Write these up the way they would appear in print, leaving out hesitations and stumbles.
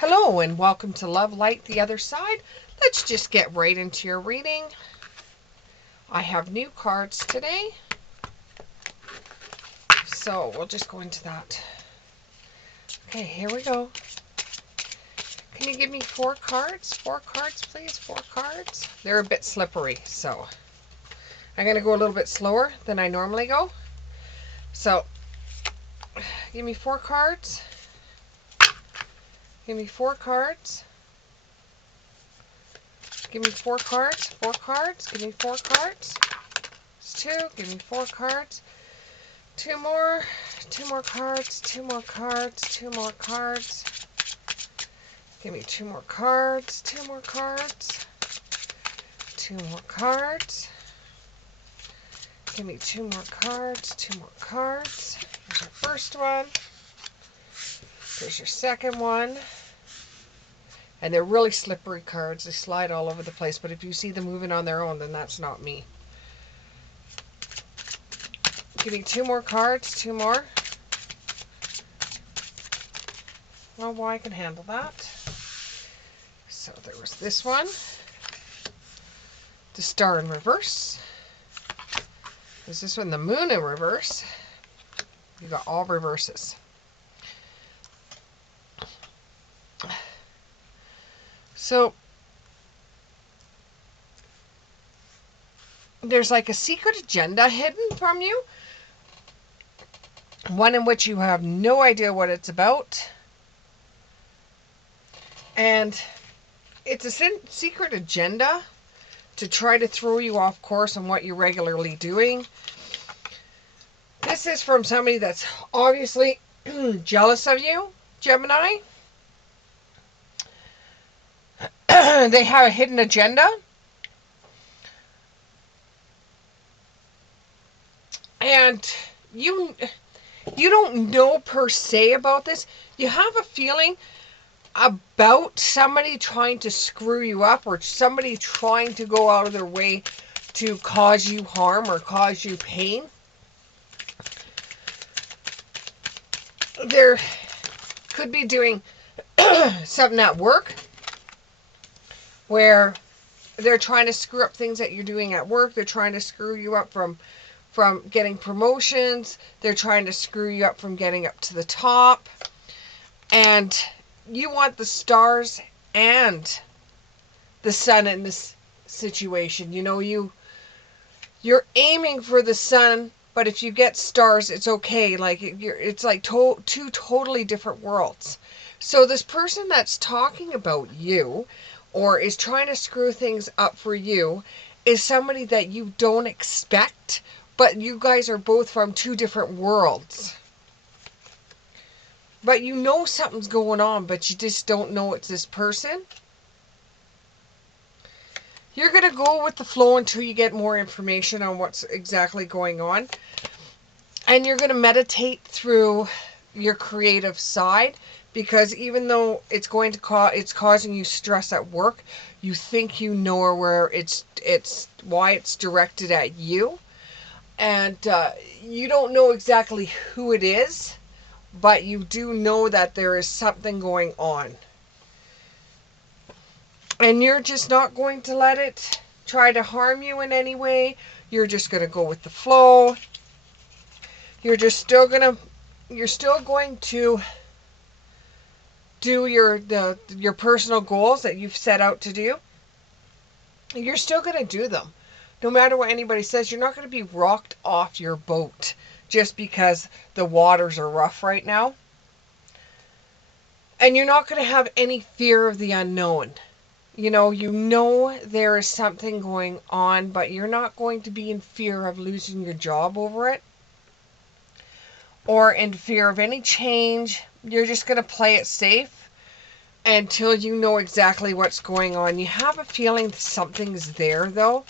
Hello and welcome to Love Light the Other Side. Let's just get right into your reading. I have new cards today, so we'll just go into that. Okay, here we go. Can you give me 4 cards? 4 cards, please. 4 cards. They're a bit slippery, so I'm going to go a little bit slower than I normally go. So, give me 4 cards. Give me 4 cards. Give me 4 cards. 4 cards. Give me 4 cards. It's 2. Give me 4 cards. 2 more. 2 more cards. 2 more cards. 2 more cards. Give me 2 more cards. 2 more cards. 2 more cards. Give me 2 more cards. 2 more cards. Here's your first one. Here's your second one. And they're really slippery cards. They slide all over the place. But if you see them moving on their own, then that's not me. Give me 2 more cards. 2 more. Well, I can handle that. So there was this one. The Star in reverse. There's this one, the Moon in reverse. You got all reverses. So there's like a secret agenda hidden from you. One in which you have no idea what it's about. And it's a secret agenda to try to throw you off course on what you're regularly doing. This is from somebody that's obviously jealous of you, Gemini. They have a hidden agenda. And you don't know per se about this. You have a feeling about somebody trying to screw you up, or somebody trying to go out of their way to cause you harm or cause you pain. There could be doing something at work where they're trying to screw up things that you're doing at work. They're trying to screw you up from getting promotions. They're trying to screw you up from getting up to the top. And you want the stars and the sun in this situation. You know, you're aiming for the sun, but if you get stars, it's okay. Like it's like two totally different worlds. So this person that's talking about you or is trying to screw things up for you is somebody that you don't expect, but you guys are both from 2 different worlds. But you know something's going on, but you just don't know it's this person. You're going to go with the flow until you get more information on what's exactly going on. And you're going to meditate through your creative side, because even though it's going to it's causing you stress at work, you think you know where it's why it's directed at you. And you don't know exactly who it is, but you do know that there is something going on. And you're just not going to let it try to harm you in any way. You're just going to go with the flow. You're still going to do your personal goals that you've set out to do. You're still going to do them. No matter what anybody says, you're not going to be rocked off your boat just because the waters are rough right now. And you're not going to have any fear of the unknown. You know there is something going on, but you're not going to be in fear of losing your job over it, or in fear of any change. You're just going to play it safe until you know exactly what's going on. You have a feeling something's there, though.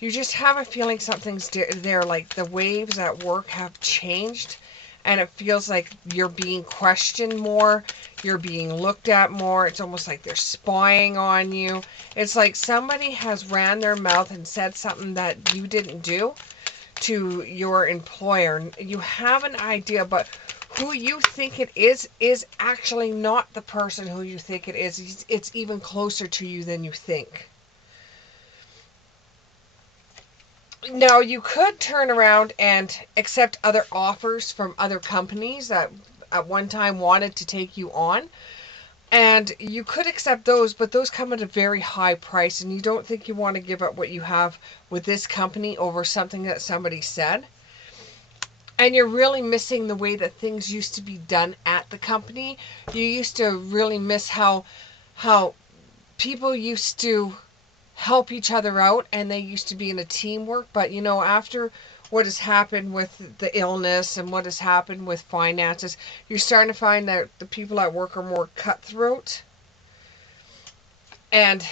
You just have a feeling something's there, like the waves at work have changed, and it feels like you're being questioned more, you're being looked at more. It's almost like they're spying on you. It's like somebody has ran their mouth and said something that you didn't do to your employer. You have an idea, but who you think it is actually not the person who you think it is. It's even closer to you than you think. Now, you could turn around and accept other offers from other companies that at one time wanted to take you on. And you could accept those, but those come at a very high price, and you don't think you want to give up what you have with this company over something that somebody said. And you're really missing the way that things used to be done at the company. You used to really miss how people used to help each other out, and they used to be in a teamwork. But after what has happened with the illness and what has happened with finances, you're starting to find that the people at work are more cutthroat, and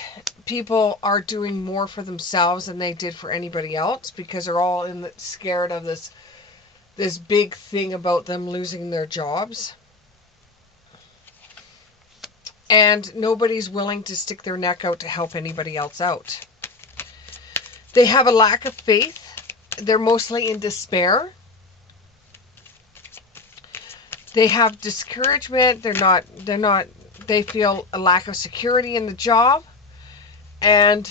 people are doing more for themselves than they did for anybody else, because they're all scared of this big thing about them losing their jobs. And nobody's willing to stick their neck out to help anybody else out. They have a lack of faith. They're mostly in despair. They have discouragement. They feel a lack of security in the job. And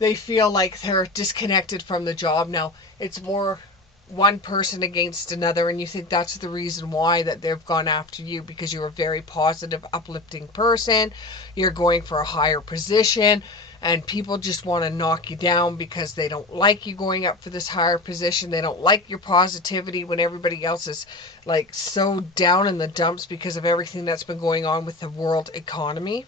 they feel like they're disconnected from the job. Now, it's more one person against another, and you think that's the reason why that they've gone after you, because you're a very positive, uplifting person. You're going for a higher position, and people just want to knock you down because they don't like you going up for this higher position. They don't like your positivity when everybody else is like so down in the dumps because of everything that's been going on with the world economy.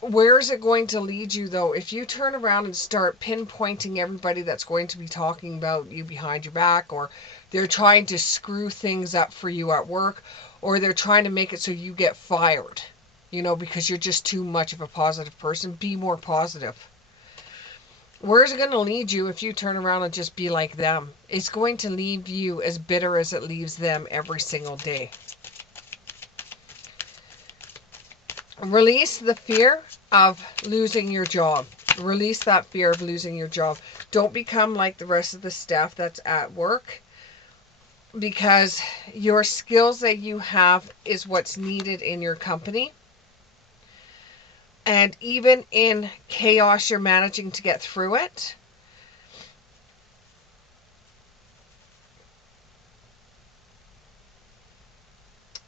Where is it going to lead you, though, if you turn around and start pinpointing everybody that's going to be talking about you behind your back, or they're trying to screw things up for you at work, or they're trying to make it so you get fired, because you're just too much of a positive person? Be more positive. Where is it going to lead you if you turn around and just be like them? It's going to leave you as bitter as it leaves them every single day. Release the fear of losing your job. Release that fear of losing your job. Don't become like the rest of the staff that's at work, because your skills that you have is what's needed in your company. And even in chaos, you're managing to get through it.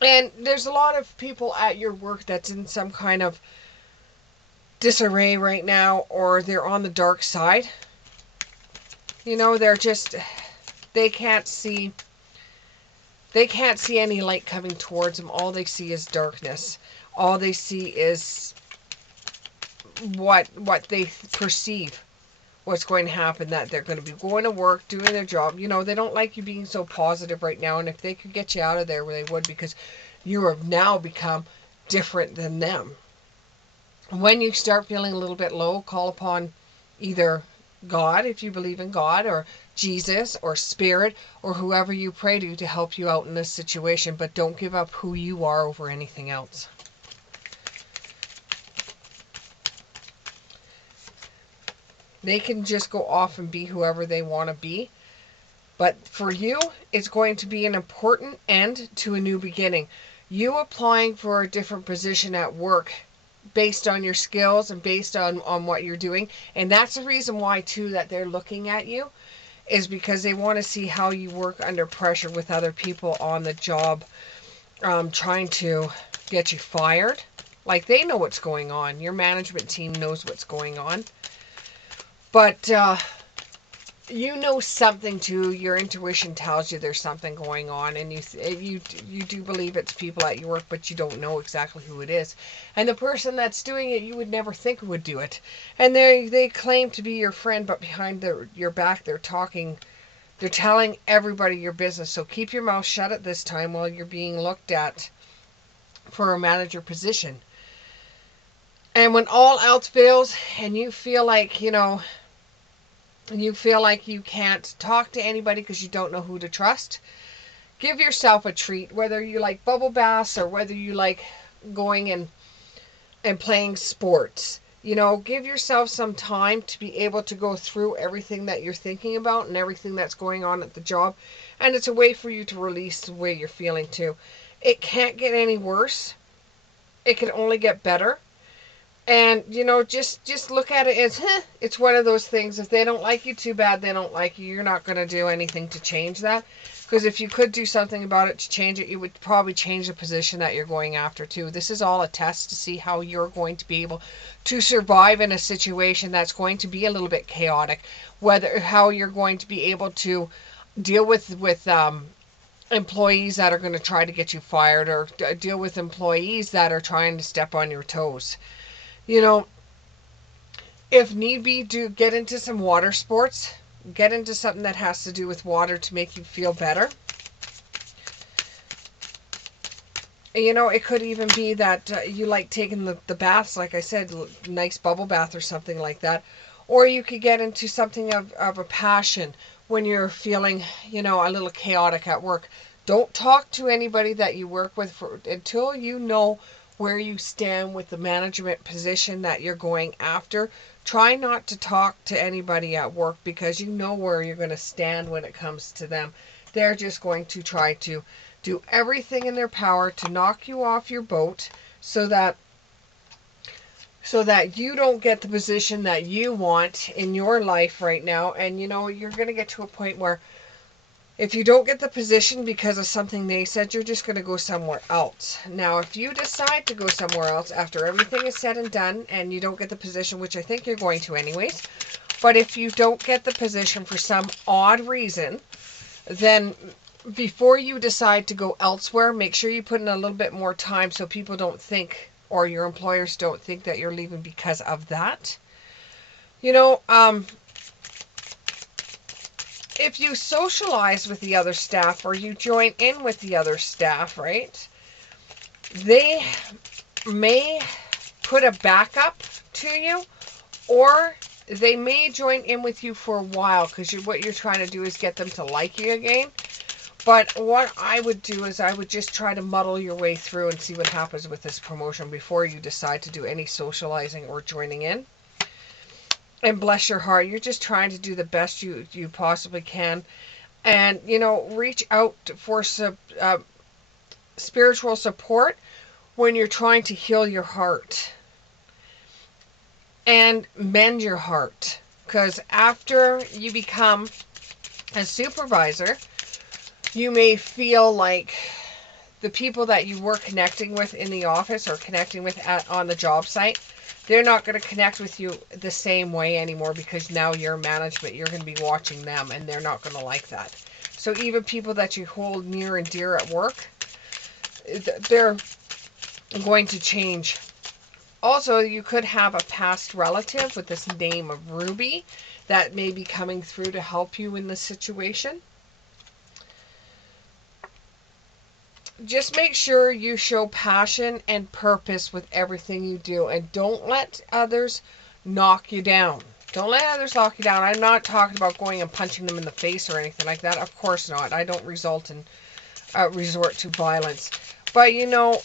And there's a lot of people at your work that's in some kind of disarray right now, or they're on the dark side. They're just, they can't see any light coming towards them. All they see is darkness. All they see is what they perceive what's going to happen, that they're going to be going to work, doing their job. They don't like you being so positive right now, and if they could get you out of there, they would, because you have now become different than them. When you start feeling a little bit low, call upon either God, if you believe in God, or Jesus, or Spirit, or whoever you pray to help you out in this situation. But don't give up who you are over anything else. They can just go off and be whoever they want to be. But for you, it's going to be an important end to a new beginning. You applying for a different position at work based on your skills and based on what you're doing. And that's the reason why, too, that they're looking at you, is because they want to see how you work under pressure with other people on the job, trying to get you fired. Like, they know what's going on. Your management team knows what's going on. But something too. Your intuition tells you there's something going on, and you do believe it's people at your work, but you don't know exactly who it is. And the person that's doing it, you would never think would do it. And they claim to be your friend, but behind your back, they're telling everybody your business. So keep your mouth shut at this time while you're being looked at for a manager position. And when all else fails, and you feel like you can't talk to anybody because you don't know who to trust, give yourself a treat. Whether you like bubble baths, or whether you like going and playing sports, You know, give yourself some time to be able to go through everything that you're thinking about and everything that's going on at the job. And it's a way for you to release the way you're feeling too. It can't get any worse. It can only get better. And you know, just look at it as, it's one of those things. If they don't like you, too bad. They don't like you. You're not going to do anything to change that. Because if you could do something about it to change it, you would probably change the position that you're going after too. This is all a test to see how you're going to be able to survive in a situation that's going to be a little bit chaotic. Whether how you're going to be able to deal with employees that are going to try to get you fired, or deal with employees that are trying to step on your toes. You know, if need be, do get into some water sports. Get into something that has to do with water to make you feel better. You know, it could even be that you like taking the baths, like I said, nice bubble bath or something like that. Or you could get into something of a passion when you're feeling, you know, a little chaotic at work. Don't talk to anybody that you work with until you know where you stand with the management position that you're going after. Try not to talk to anybody at work, because you know where you're going to stand when it comes to them. They're just going to try to do everything in their power to knock you off your boat, so that you don't get the position that you want in your life right now. And you know, you're going to get to a point where if you don't get the position because of something they said, you're just going to go somewhere else. Now, if you decide to go somewhere else after everything is said and done and you don't get the position, which I think you're going to anyways, but if you don't get the position for some odd reason, then before you decide to go elsewhere, make sure you put in a little bit more time so people don't think, or your employers don't think, that you're leaving because of that. You know, if you socialize with the other staff, or you join in with the other staff, right, they may put a backup to you, or they may join in with you for a while, because what you're trying to do is get them to like you again. But what I would do is I would just try to muddle your way through and see what happens with this promotion before you decide to do any socializing or joining in. And bless your heart, you're just trying to do the best you possibly can. And, you know, reach out for spiritual support when you're trying to heal your heart and mend your heart. Because after you become a supervisor, you may feel like the people that you were connecting with in the office, or connecting with on the job site, they're not going to connect with you the same way anymore, because now you're management. You're going to be watching them, and they're not going to like that. So even people that you hold near and dear at work, they're going to change. Also, you could have a past relative with this name of Ruby that may be coming through to help you in this situation. Just make sure you show passion and purpose with everything you do, and don't let others knock you down. Don't let others knock you down. I'm not talking about going and punching them in the face or anything like that. Of course not. I don't resort to violence. But, you know,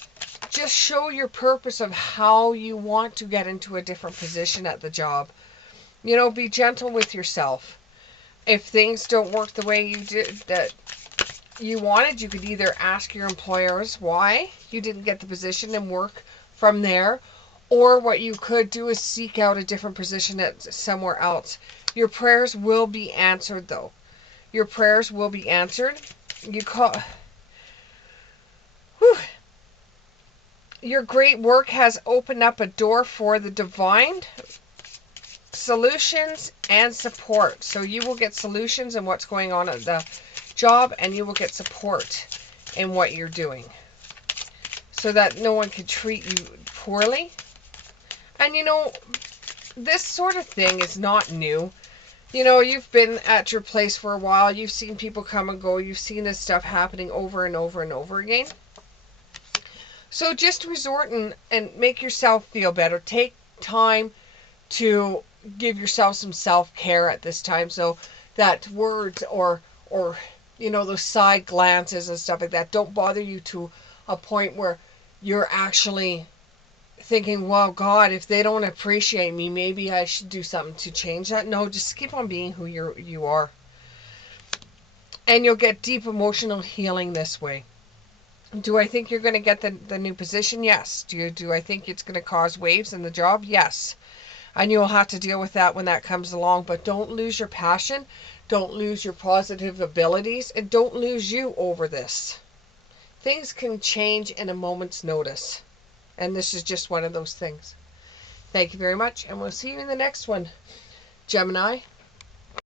just show your purpose of how you want to get into a different position at the job. You know, be gentle with yourself. If things don't work the way you did, that you wanted, you could either ask your employers why you didn't get the position and work from there, or what you could do is seek out a different position at somewhere else. Your prayers will be answered, though. Your prayers will be answered. Your great work has opened up a door for the divine solutions and support. So you will get solutions in what's going on at the job, and you will get support in what you're doing, so that no one can treat you poorly. And you know, this sort of thing is not new. You know, you've been at your place for a while. You've seen people come and go. You've seen this stuff happening over and over and over again. So just resort and make yourself feel better. Take time to give yourself some self-care at this time, so that words or you know, those side glances and stuff like that don't bother you to a point where you're actually thinking, well, God, if they don't appreciate me, maybe I should do something to change that. No, just keep on being who you are. And you'll get deep emotional healing this way. Do I think you're going to get the new position? Yes. Do I think it's going to cause waves in the job? Yes. And you'll have to deal with that when that comes along. But don't lose your passion. Don't lose your positive abilities. And don't lose you over this. Things can change in a moment's notice. And this is just one of those things. Thank you very much. And we'll see you in the next one, Gemini.